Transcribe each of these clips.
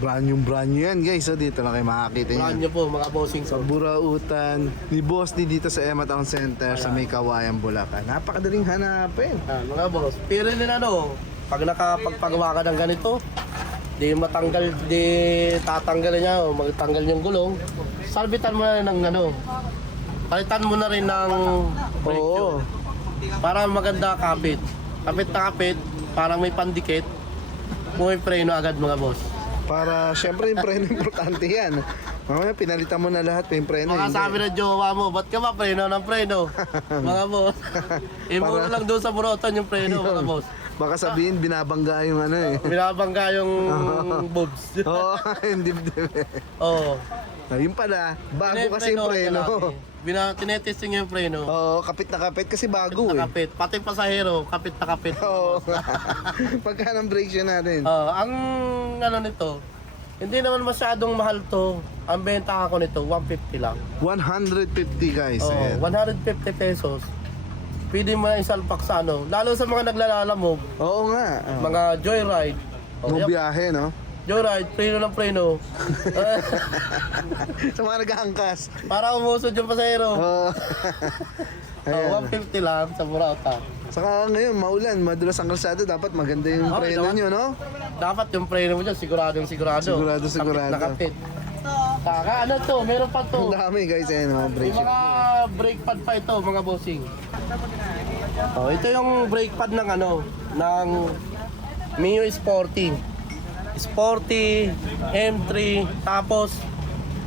Brand new yan guys. So dito lang kayo makakita Brand yan. nyo po mga bossing. Sa Burautan ni Boss D dito sa Emma Town Center sa may Kawayan, Bulacan. Napakadaling hanapin. Mga boss. Pero rin ano, pag nakapagpagawa ka ng ganito, di tatanggalin niya o magtanggal yung gulong. Salbitan mo na ng ano. Palitan mo na rin ng brake Oo. shoe. Para maganda kapit. Kapit na kapit, parang may pandikit. Kung may preno agad mga boss. Para syempre yung preno importante yan. Mamaya pinalitan mo na lahat yung preno. Baka hindi. sabi ng jowa mo, ba't ka ba preno ng preno? Mga boss. Imuro lang doon sa Burautan yung preno mga boss. Baka sabihin binabangga yung ano eh. Binabangga yung boobs. Oo, hindi. Oo. Ayun pala, bago kasi yung preno. Tinetesting yung preno. Oo, kapit na kapit kasi bago eh. Kapit. Pati pasahero, kapit na kapit. Oo. Pagka ng brake shoe natin. Ang ano nito, hindi naman masyadong mahal to. Ang benta ko nito, 150 lang. 150 guys. Oo, Ayan. 150 pesos. Pwede mo na isalpak sa ano. Lalo sa mga naglalalamog, Oo nga. mga joyride. Nung yep, biyahe, no? joyride, preno ng preno. Sa mga nag-aangkas. Para umusod yung pasahero. Oo. Ayan. 150 lang sa Burautan. Saka ngayon, maulan, madulas ang kalsada, dapat maganda yung Okay, preno dapat. nyo, no? Dapat yung preno mo dyan, siguradong sigurado. Sigurado, sigurado. Kapit na kapit. Saka ano to, meron pa to. Ang dami guys, ayan, mga brake Yung shoe. mga brake pad pa ito, mga bossing. Ito yung brake pad ng ano, ng Mio Sporty. Sporty, M3, tapos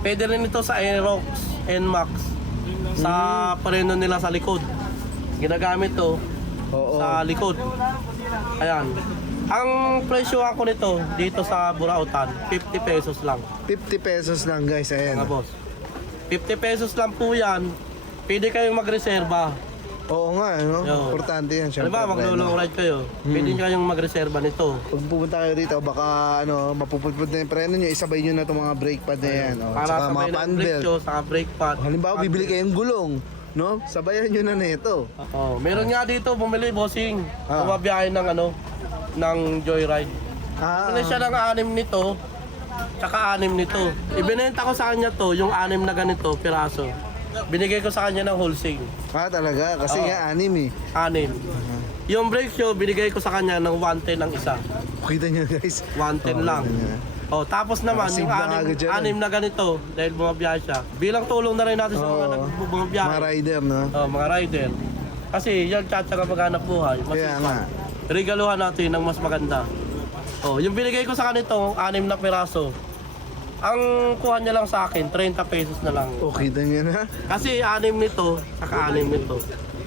pwede rin ito sa Aerox, NMAX. Sa preno nila sa likod. Ginagamit to Oo. sa likod. Ayan. Ang presyo ako nito dito sa Burautan, 50 pesos lang. 50 pesos lang guys, ayan. Mga boss. 50 pesos lang po yan. Pwede kayong magreserba. Oo nga, no? Yo. Importante yan, syempre. Diba, mag-long ride kayo. Pwede kayong magreserba nito. Pag pupunta kayo rito, baka ano, mapuputput na yung preno nyo, isabay nyo na itong mga brake pad na yan. Oh. Para Saka sa mga may pan brake belt. shoe, saka brake pad. Halimbawa, bibili kayong gulong, no? Sabayan nyo na nito. Oh, meron nga dito bumili bossing. Ah. Bumabiyahe ng ano, ng joyride. Bumili siya ng 6 nito, tsaka 6 nito. Ibinenta ko sa kanya to, yung 6 na ganito, piraso. Binigay ko sa kanya ng wholesale. Talaga, kasi Oo. nga anim eh. 6. Yung brake shoe, binigay ko sa kanya ng 110 ang isa. Kita nyo guys. 110 lang. kita nyo. Oh, tapos naman Save yung na agad dyan, 6 na ganito dahil bumabiyahe siya. Bilang tulong na rin natin sa mga Oo. nagbubumabiyahe. Mga rider, no? Oh, mga rider. Kasi yan tsatsaga maghanap buhay. Kaya nga. Regaluhan natin ng mas maganda. Oh, yung binigay ko sa kanito, 6 na piraso. Ang kuha niya lang sa akin, 30 pesos na lang. Oh, kita nyo na. Kasi 6 nito, saka 6 nito.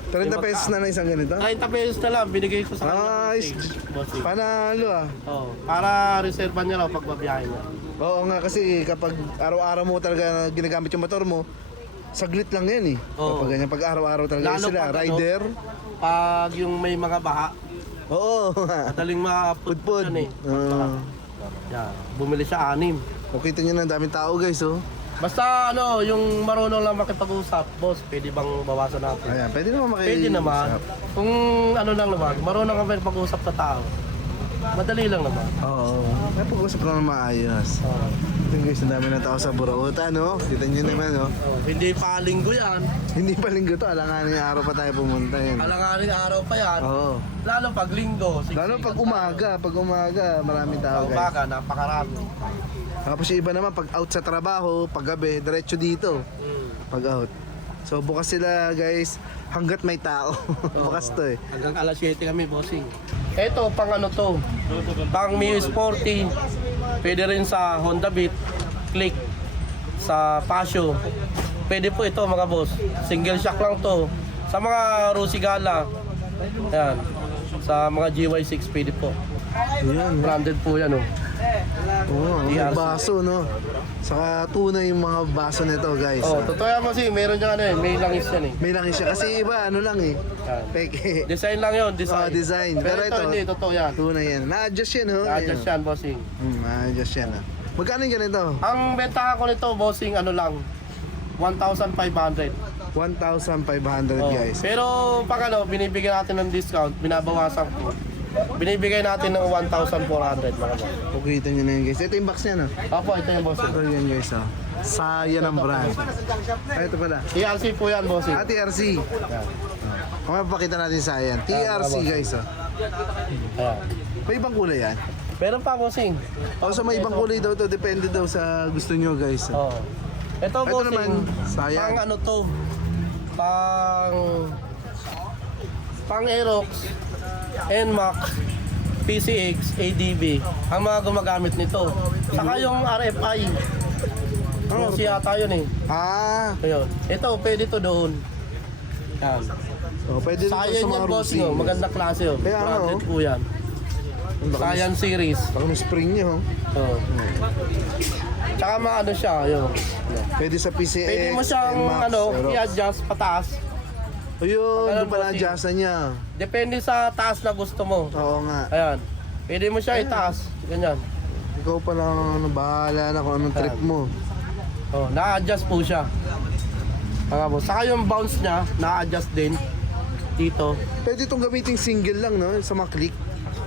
30 pesos na lang isang ganito. 30 pesos na lang, binigay ko sa kanya. Nice. Bossing. Panalo ah. Oh, para reserva niya raw pag babiyahe niya. Oo nga, kasi kapag araw-araw mo talaga ginagamit yung motor mo, saglit lang yan eh. Oo. Kapag ganyan, pag araw-araw talaga Lalo sila, pag ano, rider. Pag yung may mga baha, Oo. madaling Pudpud. mapudpud yan eh. Yan, bumili siya 6. O kita nyo na, ang daming tao guys oh. Basta ano, yung marunong lang makipag-usap, boss, pwede bang bawasan natin? Ayan, pwede naman makiusap. Pwede naman. Kung ano lang naman, marunong ka makipag-usap sa tao. Madali lang naman. Oo. May pag-usap naman maayos. Ito guys, ang dami ng tao sa Burautan, no? Kita nyo naman, no? Hindi pa linggo yan. Hindi pa linggo to, alanganin yung araw pa tayo pumunta yan. Alanganin araw pa yan. Oo. Lalo pag linggo. Lalo pag umaga, maraming tao guys. Umaga, napakarami. Tapos yung iba naman, pag out sa trabaho, pag gabi, diretso dito. Pag out. So bukas sila guys, hanggat may tao. Bukas to eh. Hanggang alas 7 kami, bossing. Ito, pang ano to? Pang Mio Sporty. Pwede rin sa Honda Beat, Click, sa Pasio. Pwede po ito mga boss. Single shock lang to. Sa mga Rusigala. Yan. Sa mga GY6 pwede po. Ayan. Branded po yan oh. Oo, may DRC. baso no. Saka tunay yung mga baso nito guys. Oh, totoo yan kasi meron dyan ano eh. May langis yan eh. May langis siya kasi iba ano lang eh. Yan. Peke. Design lang yun, design. Oh, design. Pero ito, hindi, totoo yan. Tunay yan. Na-adjust yan ho. Na-adjust yan, bossing. Na-adjust yan ha. Magkano yung ganito? Ang bentahan ko nito, bossing, ano lang, 1,500. 1,500 Oh. guys. Pero pag ano, binibigyan natin ng discount, binabawasan ko. binibigay natin ng 1,400 mga boss. Pagkita nyo na yun guys. Ito yung box niya no? Opo, ito yung bossing. Ito yan guys oh. Saya ng brand. Ay, ito pala. TRC po yan, bossing. TRC. Mamaya papakita natin sa yan. TRC guys oh. Ayan. May ibang kulay yan. Meron pa, bossing. O so may ibang kulay daw to. Depende daw sa gusto nyo guys. Oh. Ito, bossing. naman, sayang. Pang ano to? Pang Aerox, NMAX, PCX, ADB. Ang mga gumagamit nito. Saka yung RFI. Ano siya tayo eh. Ah, Ayun. Ito, pwede to doon. Yan. oh, pwede rin to Science sa mga yung bossing, Rusi. oh. Maganda klase oh. Kaya ano, Branded po yan. Science series. Baka may spring nyo. Oh. Tsaka mga ano siya, yun. Pwede sa PCX, Pwede mo siyang NMAX, ano, Aerox. i-adjust pataas. Ayun, Alam doon pala mo, ang adjustan niya. Depende sa taas na gusto mo. Oo nga. Ayan. Pwede mo siya itaas. Ganyan. Ikaw pa lang bahala na kung anong trip mo. Oh, na-adjust po siya. Mga boss. Saka yung bounce niya, na-adjust din. Dito. Pwede itong gamitin single lang, no? Sa mga click.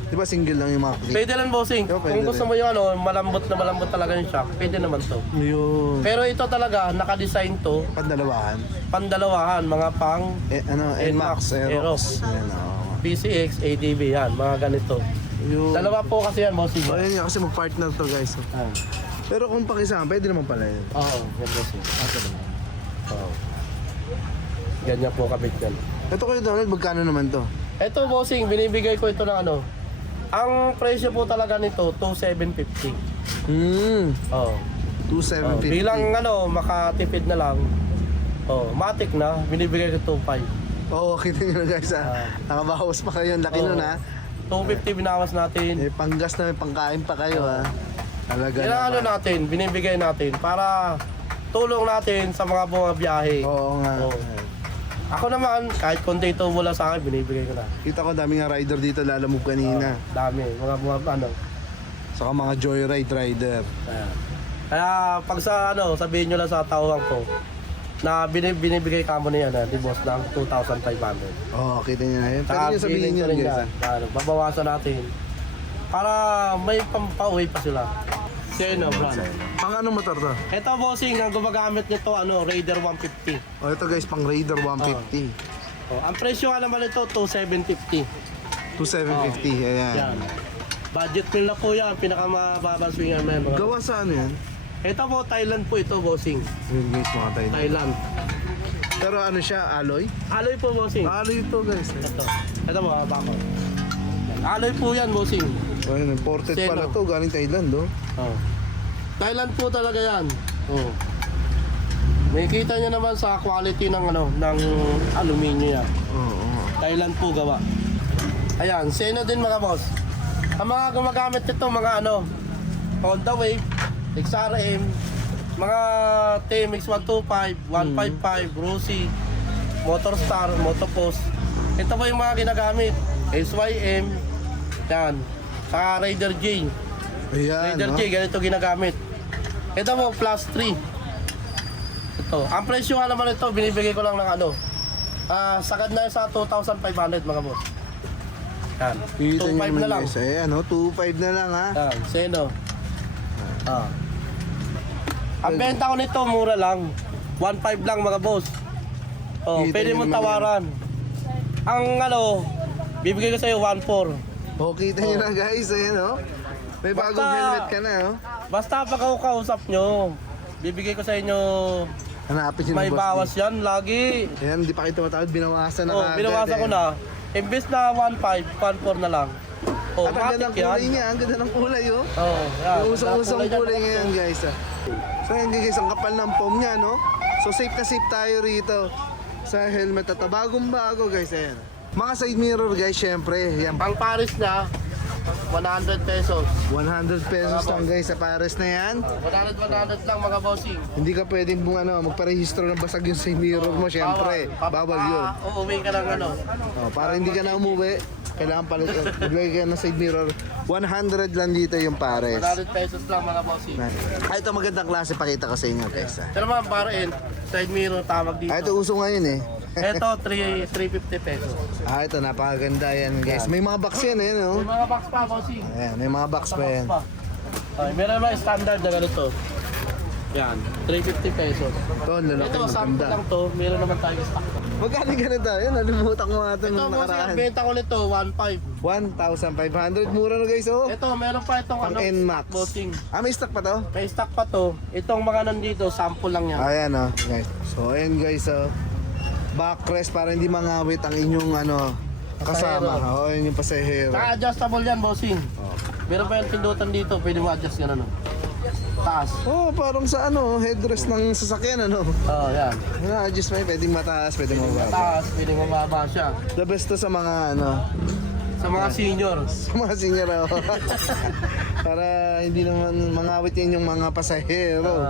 Di ba single lang yung mga click? Pwede lang bossing. Oh, pwede Kung gusto rin. mo yung ano, malambot na malambot talaga yung shock, pwede naman to. Yun. Pero ito talaga, naka-design to, Pandalawahan. pandalawahan, mga pang NMAX, Aerox. Aerox. Yan, oo. PCX, ADB, yan, mga ganito. Yun. Dalawa po kasi yan, bossing. Oh, yan yan, kasi mag-partner to guys. Ah. Pero kung pakisama, pwede naman pala yun. Oo, yan bossing. Oo. Ganyan po kabit yan. Ito kayo Donald, magkano naman to? Ito bossing, binibigay ko ito ng ano. Ang presyo po talaga nito, 2,750. Oh. 2,750. Bilang ano, makatipid na lang. Oh, matik na, binibigay ko 2,500. Oo, kita nyo na guys ha. Nakabawas pa kayo, ang laki Oo. nun ha. 250 binawas natin. Eh, panggas na may pangkain pa kayo ha. Talaga Yan ang ano natin, binibigay natin para tulong natin sa mga bumabiyahe. Oo nga. Oo. Ako naman, kahit konti ito mula sa akin, binibigay ko na. Kita ko dami nga rider dito lalamog kanina. Dami, mga ano. Saka mga joyride rider. Kaya pag sa ano, sabihin nyo lang sa tawag ko, na binibigay ka mo na yan, di boss, ng 2,500. Oo, kita nyo na yun. Pwede Saka nyo sabihin feeling ko yun rin guys. yan. Ano, babawasan natin. Para may pampauwi pa sila. Siya yun, brand. Pang anong motor to? Ito bossing, ang gumagamit nito, ano, Raider 150. O ito guys, pang Raider 150. Oh, ang presyo nga naman ito, 2,750. 2,750, ayan. Yan. Budget meal na po yan, pinakamababang swingan na yan. Mga... Gawa sa ano yan? Ito po, Thailand po ito, bossing. Yun guys, mga tayo. Thailand. Pero ano siya, alloy? Alloy po, bossing. Alloy ito guys. Ito mo, bako. Alloy po yan, bossing. O yun, imported Sino? pala to, galing Thailand oh. Oh. Thailand po talaga yan. Oh. Nakikita niyo naman sa quality ng ano, ng aluminyo yan. Oo. Thailand po gawa. Ayan, Seno din mga boss. Ang mga gumagamit nito, mga ano, Honda Wave, XRM, mga TMX 125, 155, Rossi, Motorstar, Motopost. Ito po yung mga ginagamit. SYM, yan. Saka Raider J. Ayan, Raider no? J, ganito ginagamit. Ito mo, plus 3. Ito. Ang presyo nga naman ito, binibigay ko lang ng ano. Sagad na sa 2,500 mga boss. Yan. Kita 2,500 nyo naman na lang. guys. Ayan, no? 2,500 na lang ha. Yan, Seno. Ang benta ko nito, mura lang. 1,500 lang mga boss. Oh, Kita pwede nyo mong naman tawaran. Ang ano, bibigay ko sa'yo 1,400. O, kita nyo na guys. Ayan oh. May bagong Basta- helmet ka na oh. Basta pag ako kausap nyo, bibigay ko sa inyo, Hanapin nyo may ng boss bawas D. yan, lagi. Ayan, hindi pa kita matawad. Binawasan na Oh, kaagad, binawasan ko eh. na. Imbes na 1,500, 1,400 na lang. Oh, At ang ganda ng matik yan. kulay niya. Ang ganda ng kulay oh. Oh, yan. Yung usong-usong Kulay kulay yan. ngayon guys ah. So yan guys, ang kapal ng foam niya no. So safe na safe tayo rito sa helmet at bagong bago guys. Ayan. Mga side mirror guys, syempre. Yan, Pang Paris na, 100 pesos. 100 pesos lang guys sa pares na yan. 100 lang mga bossing. Hindi ka pwedeng magparehistro ng basag yung side mirror mo, syempre. Bawal yun. Uuwi ka ng ano. Oh, para hindi ka na umuwi, kailangan palit. Maglagay ka ng side mirror. 100 lang dito yung pares. 100 pesos lang mga bossing. Ito magandang klase, pakita ko sa inyo guys ah. Pero mga para side mirror tawag dito. Ito uso ngayon eh. Ito, 350 pesos. Ah, ito napakaganda yan guys. May mga box yan, ayan oh. May mga box pa, bossing. Ayan, may mga box pa yan. Okay, meron naman standard na ganito. Yan, 350 pesos. Ito, ang lalaki, Ito, sample maganda. lang to. Meron naman tayong stock. Magkano ganito? Yan, nalimutan ko nga ito Ito, nung bossing, nakaraan. ang benta ko nito, 1,500. Mura na guys, oh. Ito, meron pa itong Pang NMAX. bossing. Ah, may stock pa to? May stock pa to. Itong mga nandito, sample lang yan. Ayan, oh, guys. So, ayan guys, oh. Backrest para hindi mangawit ang inyong ano kasama. Oo, yun yung pasahero. Saka adjustable yan, bossing. Meron pa yung pindutan dito, pwede mo adjust yan, ano. Taas. Oh, parang sa ano, headrest ng sasakyan, ano. Oo, yan. Na-adjust mo yun, pwedeng mataas, pwedeng mababa. Taas, pwede mo mababa siya. The best to sa mga ano, Sa mga senior. sa mga senior, oh. Para hindi naman mangawit yan yung mga pasahero.